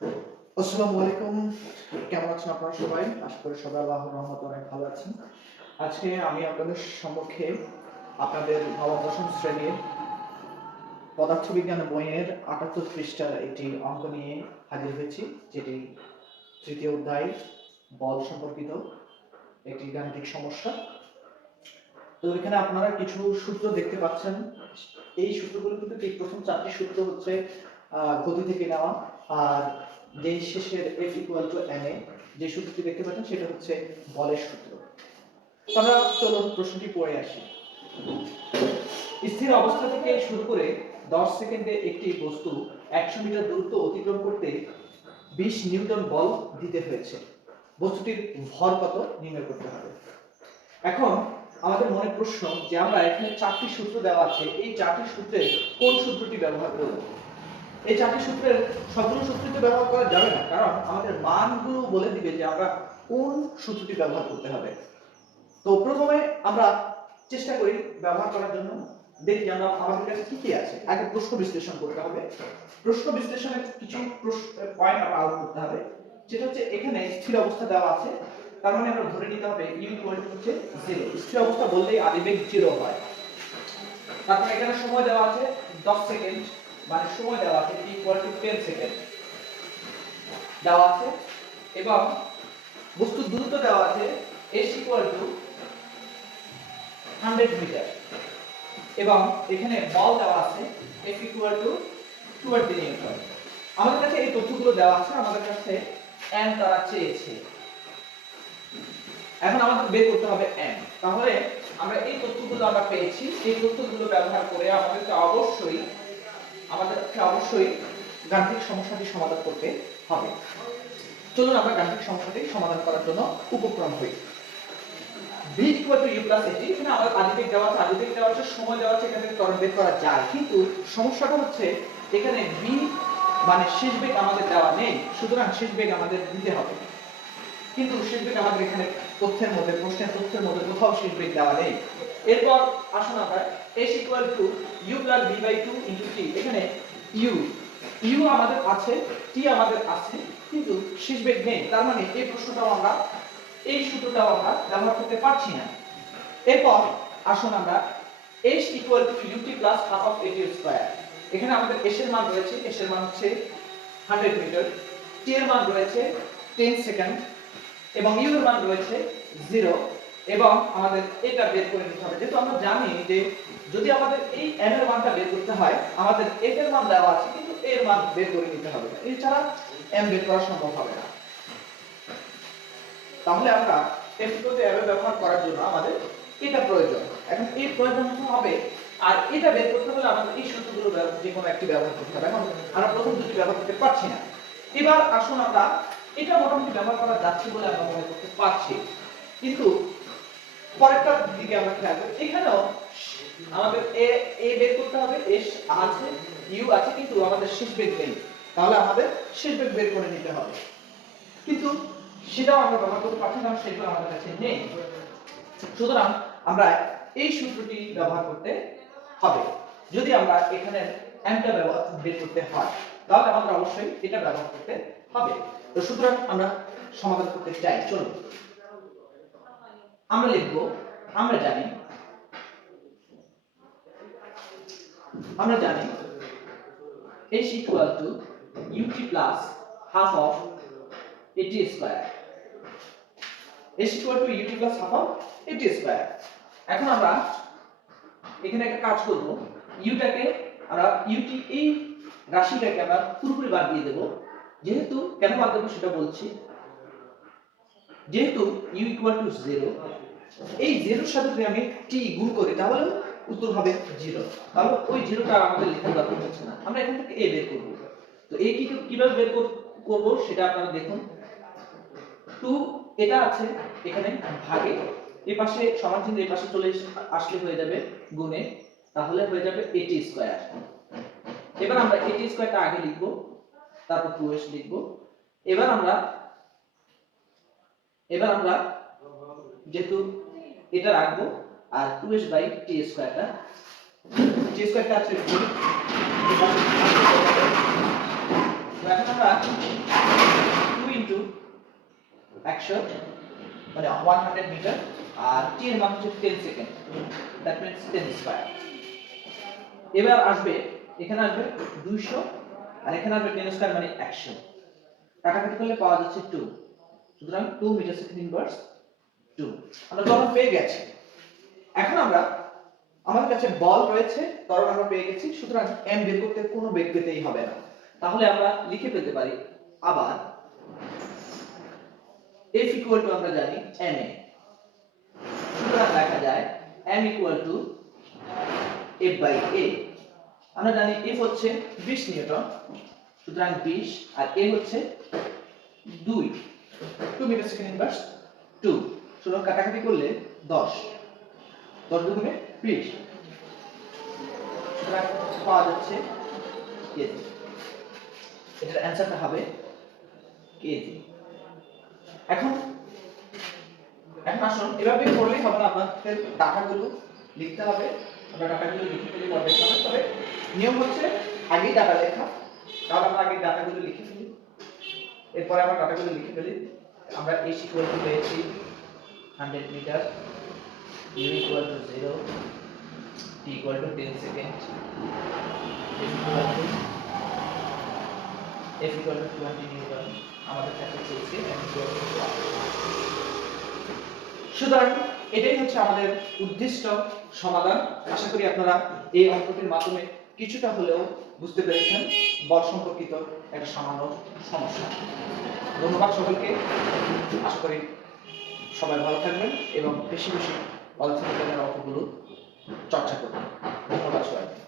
আসসালামু আলাইকুম। কেমন আছেন আপনারা সবাই? আশা করি সবাই আল্লাহর রহমতে অনেক ভালো আছেন। আজকে আমি আপনাদের সম্মুখে আপনাদের নবম দশম শ্রেণীর পদার্থবিজ্ঞান বইয়ের ৭৮ পৃষ্ঠার একটি অঙ্ক নিয়ে হাজির হয়েছি, যেটি তৃতীয় অধ্যায় বল সম্পর্কিত একটি গাণিতিক সমস্যা। তো এখানে আপনারা কিছু সূত্র দেখতে পাচ্ছেন। এই সূত্রগুলো কিন্তু এই প্রথম 4টি সূত্র হচ্ছে গতি থেকে নেওয়া, আর যেই শেষের F ইকুয়াল টু ma যে সূত্রটি দেখতে পাচ্ছেন সেটা হচ্ছে বলের সূত্র। আমরা চলুন প্রশ্নটি পড়ে আসি। স্থির অবস্থা থেকে শুরু করে 10 সেকেন্ডে একটি বস্তু 100 মিটার দূরত্ব অতিক্রম করতে 20 নিউটন বল দিতে হয়েছে। বস্তুটির ভর কত নির্ণয় করতে হবে। এখন আমাদের মনে প্রশ্ন যে আমরা এখানে 4টি সূত্র দেওয়া আছে, এই 4টি সূত্রের কোন সূত্রটি ব্যবহার করব। এই 4টি সূত্রের সবগুলো সূত্রই তো ব্যবহার করা যাবে না, কারণ আমাদের মানগুলো বলে দিবে যে আমরা কোন সূত্রটি ব্যবহার করতে হবে। তো প্রথমে আমরা চেষ্টা করি ব্যবহার করার জন্য। দেখি আমরা আমাদের কাছে কি কি আছে। আগে প্রশ্ন বিশ্লেষণ করতে হবে। প্রশ্ন বিশ্লেষণের কিছু পয়েন্ট আমরা আউট করতে হবে। যেটা হচ্ছে এখানে স্থির অবস্থা দেওয়া আছে, তার মানে আমরা ধরে নিতে হবে u ইকুয়াল টু হচ্ছে 0। স্থির অবস্থা বললেই আদিবেগ 0 হয়। তারপর এখানে সময় দেওয়া আছে 10 সেকেন্ড, মানে সময় দেওয়া আছে t ইকুয়াল টু 10 সেকেন্ড দেওয়া আছে, এবং বস্তুর দূরত্ব দেওয়া আছে s ইকুয়াল টু 100 মিটার, এবং এখানে বল দেওয়া আছে F ইকুয়াল টু 20 নিউটন। আমাদের কাছে এই তথ্যগুলো দেওয়া আছে, আমাদের কাছে n তারা চেয়েছে। এখন আমাদের বের করতে হবে n। তাহলে আমরা এই তথ্যগুলো আমরা পেয়েছি, এই তথ্যগুলো ব্যবহার করে আমাদেরকে অবশ্যই গাণিতিক সমস্যাটি সমাধান করতে হবে। চলুন আমরা গাণিতিক সমস্যাটি সমাধান করার জন্য উপক্রম হই। v equal to u plus at, এখানে আমাদের আদিবেগ দেওয়া আছে, সময় দেওয়া আছে, এখান থেকে ত্বরণ বের করা যায়, কিন্তু সমস্যাটা হচ্ছে এখানে v মানে শেষ বেগ আমাদের দেওয়া নেই, সুতরাং শেষ বেগ আমাদের দিতে হবে। কিন্তু শেষ বেগ আমাদের এখানে প্রশ্নের তথ্যের মধ্যে কোথাও শেষ বেগ দেওয়া নেই। এরপর আসুন আমরা s equal to u plus v by 2 into t, এখানে u আমাদের আছে, t আমাদের আছে, কিন্তু শেষ বেগ নেই, তার মানে এই প্রশ্নটাও আমরা এই সূত্রটাও আমরা ব্যবহার করতে পারছি না। এরপর আসুন আমরা h equal to ut plus half of at square, এখানে আমাদের s এর মান রয়েছে, s এর মান হচ্ছে 100 মিটার, t এর মান রয়েছে 10 সেকেন্ড, এবং u এর মান রয়েছে 0, এবং আমাদের এটা বের করে নিতে হবে। যেহেতু আমরা জানি যে যদি আমাদের এই n এর মানটা বের করতে হয়, আমাদের f এর মান দেওয়া আছে, কিন্তু a এর মান বের করে নিতে হবে, এছাড়া m বের করা সম্ভব হবে না। তাহলে আমরা f ইকুয়াল টু m ব্যবহার করার জন্য আমাদের এটা প্রয়োজন। এখন এই প্রয়োজন হবে, আর এটা বের করতে হলে আমাদের এই সূত্রগুলো যে কোনো একটি ব্যবহার করতে হবে। এখন আমরা প্রথম দুটি ব্যবহার করতে পারছি না। এবার আসুন আমরা এটা মোটামুটি ব্যবহার করা যাচ্ছে বলে আমরা মনে করতে পারছি, কিন্তু পরেরটার দিকে আমরা খেয়াল করি। এখানেও আমাদের a বের করতে হবে, s আছে, u আছে, কিন্তু আমাদের শেষ বেগ নেই, তাহলে আমাদের শেষ বেগ বের করে নিতে হবে, কিন্তু সেটাও আমরা ব্যবহার করতে পারছি না, সেটা আমাদের কাছে নেই। সুতরাং আমরা এই সূত্রটি ব্যবহার করতে হবে। যদি আমরা এখানে nটা বের করতে হয়, তাহলে আমাদের অবশ্যই এটা ব্যবহার করতে হবে। তো সুতরাং আমরা সমাধান করতে চাই। চলুন আমরা লিখব, আমরা জানি h equal to ut plus half of at square, s equal two ut plus half of at square. এখন আমরা এখানে একটা কাজ করব, u টাকে আমরা ut এই রাশিটাকে আমরা পুরোপুরি বাদ দিয়ে দেব। যেহেতু কেন বাদ দেব সেটা বলছি। যেহেতু u ইকুয়াল টু 0, এই 0 এর সাথে যদি আমি t গুণ করি তাহলে উত্তর হবে 0, তাহলে ওই 0টা আমাদের লেখার দরকার হচ্ছে না। আমরা এখান থেকে a বের করব। তো a কিভাবে বের করব সেটা আপনারা দেখুন। 2 এটা আছে এখানে ভাগে, এই পাশে সমান চিহ্ন এই পাশে চলে আসলে হয়ে যাবে গুণে, তাহলে হয়ে যাবে at স্কয়ার। এবার আমরা at স্কয়ারটা আগে লিখব, তারপর 2s লিখব। এবার আমরা যেহেতু এটা রাখবো, আর 2s বাই t স্কয়ারটা আছে, এখন আমরা 100 মানে 100 মিটার, আর t এর মান হচ্ছে 10 সেকেন্ড, দ্যাট মিন্স 10 স্কয়ার। এবার আসবে এখানে আসবে 200 আর এখানে আসবে 10 স্কয়ার মানে 100, কাটাকাটি করলে পাওয়া যাচ্ছে 2, সুতরাং 2 মিটার সেকেন্ড ইনভার্স 2 আমরা ত্বরণ পেয়ে গেছি। এখন আমরা আমাদের কাছে বল রয়েছে, ত্বরণ আমরা পেয়ে গেছি, সুতরাং m বের করতে কোনো বেগ পেতেই হবে না, তাহলে আমরা লিখে ফেলতে পারি আবার F ইকুয়াল টু আমরা জানি ma, সুতরাং লেখা যায় m equal to F by a। আমরা জানি F হচ্ছে 20 নিউটন, সুতরাং 20 আর a হচ্ছে 2 মিটার সেকেন্ড ইনভার্স 2, সুতরাং কাটাকাটি করলে 10 দুগুণে 20, সুতরাং পাওয়া যাচ্ছে কেজি। এটার অ্যানসারটা হবে কেজি। এখন আসুন এভাবে করলেই হবে না, আপনাদের ডাটাগুলো লিখতে হবে, আমরা ডাটাগুলো লিখে ফেলি পরের সময়। তবে নিয়ম হচ্ছে আগে ডাটা লেখা, তাহলে আমরা আগে ডাটাগুলো লিখে ফেলি, এরপরে আমরা ডাটাগুলো লিখে ফেলি। আমরা s ইকুয়াল টু পেয়েছি 100 metre, u equal to 0, t equal to 10 second, f equal to 20 Newton, আমাদের কাছে চেয়েছে m ইকুয়াল টু 1। সুতরাং এটাই হচ্ছে আমাদের উদ্দিষ্ট সমাধান। আশা করি আপনারা এই অঙ্কটির মাধ্যমে কিছুটা হলেও বুঝতে পেরেছেন বল সম্পর্কিত একটা সামান্য সমস্যা। ধন্যবাদ সকলকে, আশা করি সবাই ভালো থাকবেন এবং বেশি বেশি পদার্থবিজ্ঞানের অঙ্কগুলো চর্চা করবেন। ধন্যবাদ সবাইকে।